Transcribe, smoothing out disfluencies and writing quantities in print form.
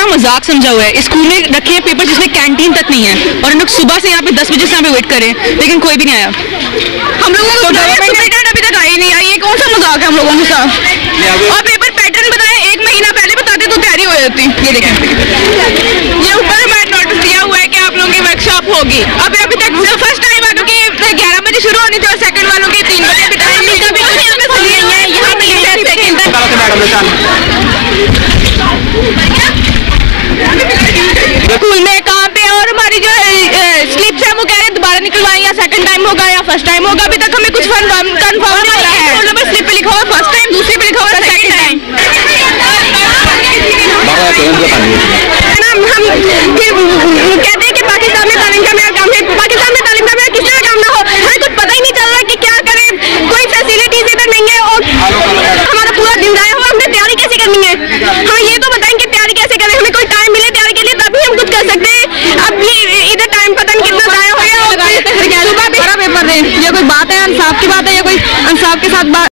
इतना मजाक समझा हुआ है। स्कूल में रखे हैं पेपर जिसमें कैंटीन तक नहीं है और हम लोग सुबह से यहाँ पे 10 बजे से यहाँ पे वेट करें, लेकिन कोई भी नहीं आया। हम लोगों को गवर्नमेंट अभी तक आई नहीं आई, ये कौन सा मजाक है हम लोगों के साथ। और पेपर पैटर्न बताए 1 महीना पहले बताते तो तैयारी हो जाती। ये देखें, ये ऊपर मैं नोटिस दिया हुआ है कि आप लोगों की वर्कशॉप होगी। अभी तक फर्स्ट टाइम है क्योंकि 11 बजे शुरू होनी थी और सेकंड वालों के 3 बजे भी टाइम नहीं है। स्कूल में कहाँ पे और हमारी जो स्लिप्स है वो कह रहे हैं दोबारा निकलवाएं या सेकंड टाइम होगा या फर्स्ट टाइम होगा। अभी तक हमें कुछ कंफर्म नहीं हो रहा है। रोल नंबर स्लिप पे लिखा हुआ फर्स्ट टाइम, दूसरे पे लिखा हुआ सेकंड टाइम। हम फिर कहते हैं कि पाकिस्तान में तालीम का मेरा काम है, पाकिस्तान में तालीम का मेरा किसी का काम ना हो। हमें कुछ पता ही नहीं चल रहा कि क्या करें, कोई फैसिलिटीज इधर नहीं है और हमारा पूरा दिन जाया हुआ। हमने तैयारी कैसे करनी है, हमें ये तो बताएं कि तैयारी कैसे करें। हमें कोई टाइम मिले तैयारी के लिए तभी हम कुछ कर सकते हैं। अब ये इधर टाइम पता नहीं कितना जाया हो गया। सुबह भी बड़ा पेपर दें, ये कोई बात है इंसाफ की बात है या कोई इंसाफ के साथ बात